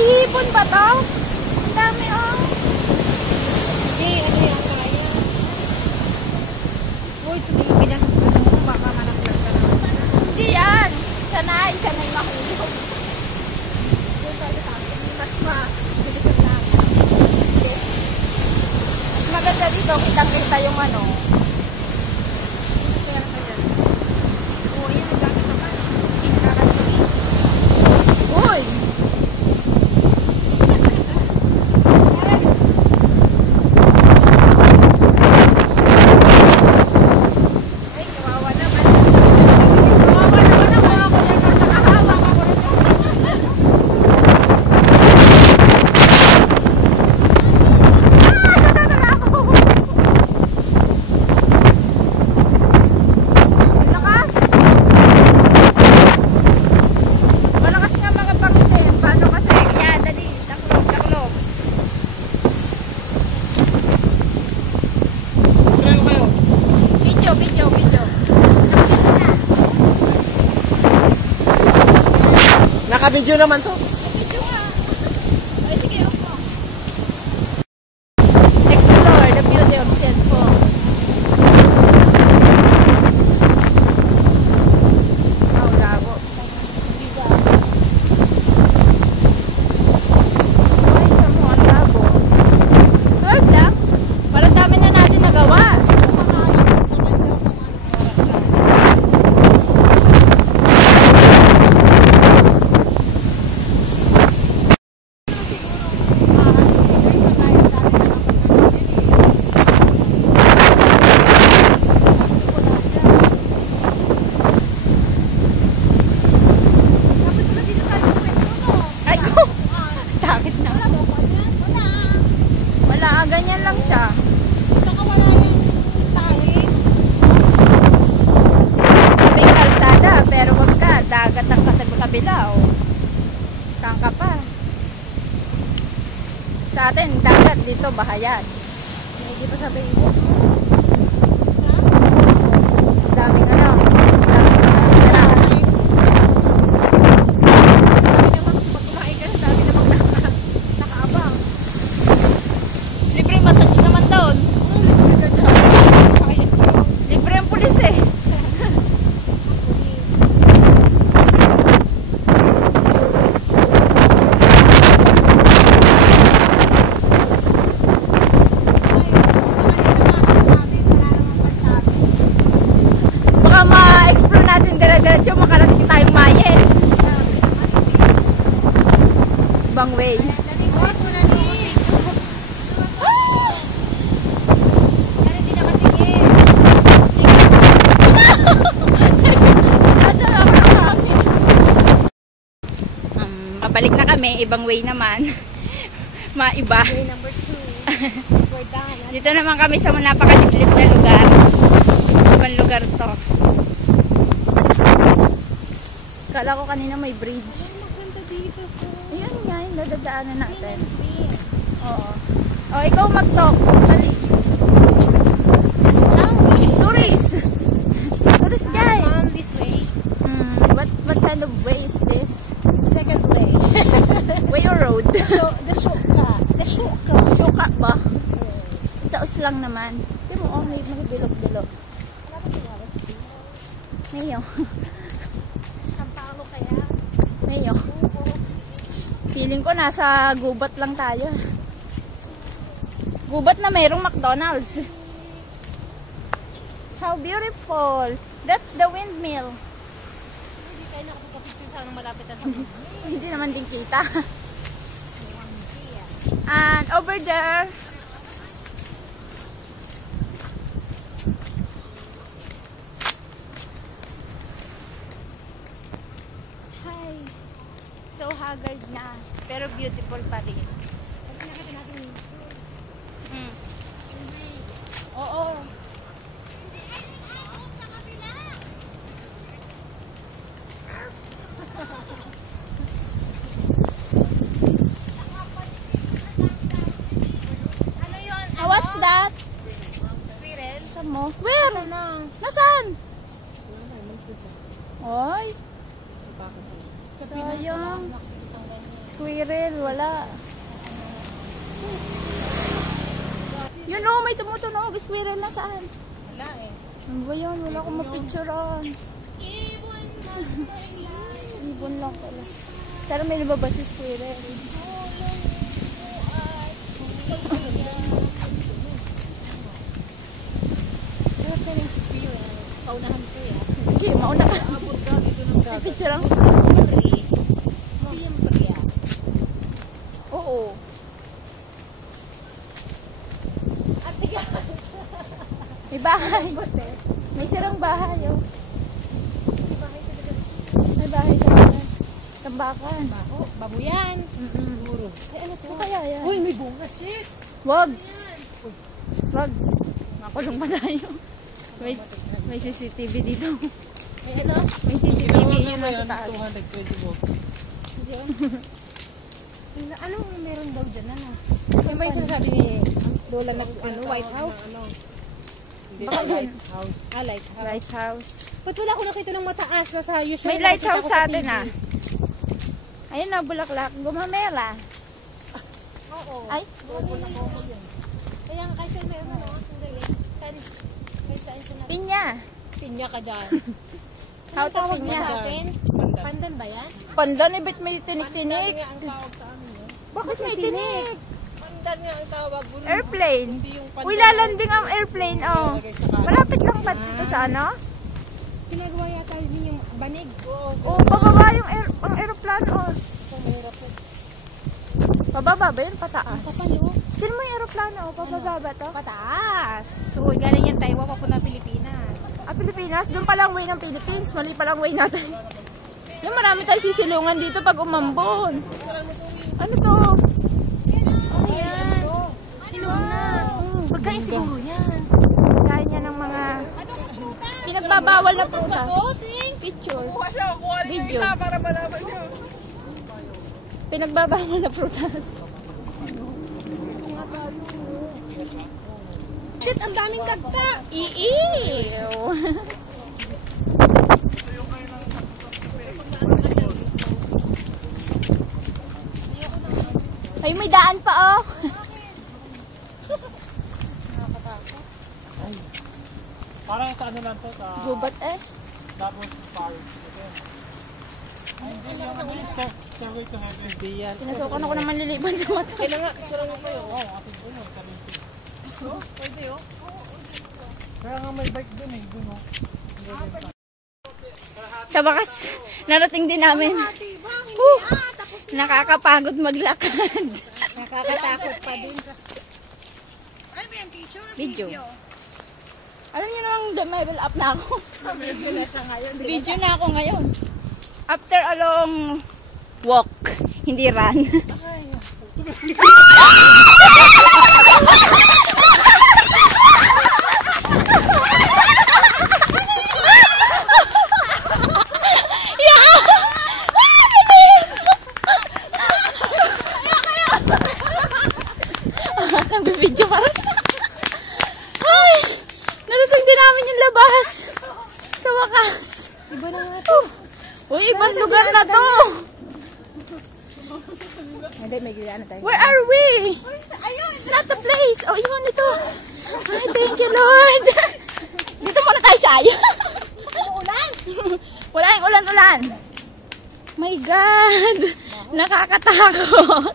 May hipon ba to? Ang dami oh. Eh, ano yan kaya? Uy, tumingin ka sa ano mo, baka manaklag ka na. Hindi yan. Sanay mahulog. Mas bilisan lang. Hindi. Mas maganda dito, kitang-kita yung ano. Kaya ka dyan. Oo, yan, ang dami naman. Kakatuloy. Uy! Ay, kawawa naman. Kawawa naman ako. Ako yan ang nakahawa ka ko rin. Lakas! Malakas nga mga pangitin. Paano kasi? Yan, dali. Taklog, taklog. Ano kayo? Video. Video na. Naka-video naman to. Video nga. Ay, sige, upo. Explore the beauty of cellphone. Oh, labo. Ay, sa mo, ang labo. 12 lang? Parang dami na natin nagawa. Ay, ko. Takit na. Wala, ganyan lang siya. Tabing kalsada, pero wag ka. Dagat ang kabila, oh. Saan ka pa? Sa atin, dagat dito, bahayan. Hindi pa sabi Daming ano. Daming sarap. pag kumain ka, sabi namang nakaabang. Libre massage naman doon. Libre ang pulis eh. Baka ma-explore natin dire-diretso, makarating tayong Mayen. Ibang way. Suot mo na ni. Hindi nakatingin. Mabalik na kami, ibang way naman. Maiba. Day number 2. We're done. Dito naman kami sa napakalitlit na lugar. Ibang lugar to. Kala ko kanina may bridge. Maganda dito. Ayan nga, yung dadadaanan natin. Oo. O, ikaw mag-talk. Dali. Just now. Tourist! Tourist guy! Found this way. What kind of way is this? Second way. Way or road? The shortcut. The shortcut. Shortcut ba? Sa uslang naman. Di mo, oh, may bilog-bilog. Mayo. Sampalo kaya. Mayo. Feeling ko nasa gubat lang tayo. Gubat na mayroong McDonald's. How beautiful. That's the windmill. Hindi kayo nakapagka-picture sa anong malapitan. Hindi naman din kita. And over there, hi. So haggard na, pero beautiful pa rin. Pag nakita natin Oo. ano yun? What's that? Squirrel? Saan mo? Where? Ano? Nasaan? Oy, Sa Pinas, sayang. nakikita ang ganyan. squirrel, wala. Yun o, may tumutunog. Squirrel na saan? Wala eh. Ano ba yun? Wala akong mapicturean. Ibon lang pala. Sana may lumabas si squirrel. Ano ka ng squirrel? Paunahan ko yan. Sige, mauna ka. Abot ka dito ng dagat. Picture lang. Siyempre ah. Oo. Ate ka. May bahay. May sirang bahay, oh. May bahay talaga. Tambakan. Oh, babuyan. Siguro. Ay, ano to? Ano kaya yan? Uy, may bunga shit. Wag! Wag! Makulong pa tayo. May CCTV dito. Ay, ano? May CCTV Tinawagan yun mo nasa yan, taas. 220 volts. Diyan. Anong meron daw dyan? Ano? Yan ba yung sinasabi ni Lola na ano, White House? Ano? Hindi Baka na yun. lighthouse. Ah, lighthouse. Lighthouse. Ba't wala ko nakita ng mataas na sa usual? May na nakita lighthouse ko sa TV? atin, ah. Ayun na, bulaklak. Gumamela. Oo. Ay, Kaya nga kahit saan meron ano, sandali. Kahit saan siya na. pinya. Pinya ka dyan. How Anong to tawag mo pinya? sa atin? Pandan. Pandan ba yan? Pandan, ibit may tinik-tinik. Pandan nga ang tawag sa amin. No? Bakit may tinik? Pandan nga ang tawag. Bro. Airplane. Hindi yung pandan. Uy, lalanding ang airplane, oh. Ilalagay sa kanan. Malapit lang ba dito sa ano? Ginagawa yata din yung banig. Oo. Oo, pababa yung ang aeroplano, oh. So, mahirap po. Pababa ba yun? Pataas? Papalo. Tignan mo yung aeroplano, oh. Pababa ba to? Pataas. So, galing yan Taiwan papunta Pilipinas. Ah, Pilipinas? Doon palang way ng Philippines. Mali palang way natin. Yung marami tayo sisilungan dito pag umambon. Ano to? Ano yan? Inom na. Pagkain siguro yan. Kaya niya ng mga pinagbabawal na prutas. Picture. Video. Pinagbabawal na prutas. Shit, ang daming dagta. Iiw. Ay, may daan pa, oh. Parang sa ano lang to, sa Gubat, eh. Davos Paris. Ay, hindi yung ano yung Stairway to Heaven. Hindi yan. Pinasukan ako ng manliliban sa mata. Kailangan, sila mo pa yun. Oo, ating puno, talinti. Pwede oh. Kaya nga may bike dun eh, dun oh. Sa wakas, narating din namin. Whew, nakakapagod maglakad. Nakakatakot pa din. Video. Alam niyo namang level up na ako. Medyo na siya ngayon. Video na ako ngayon. After a long walk, hindi run. Nabibidyo ka rin. Ay, narating din namin yung labas. Sa wakas. Iba na nga to. Uy, ibang lugar na to. Hindi, may gila na tayo. Where are we? It's not the place. Oh, iwan ito. Ay, thank you, Lord. Dito muna tayo sa ayo. Ulan! Wala yung ulan-ulan. My God. Nakakatakot.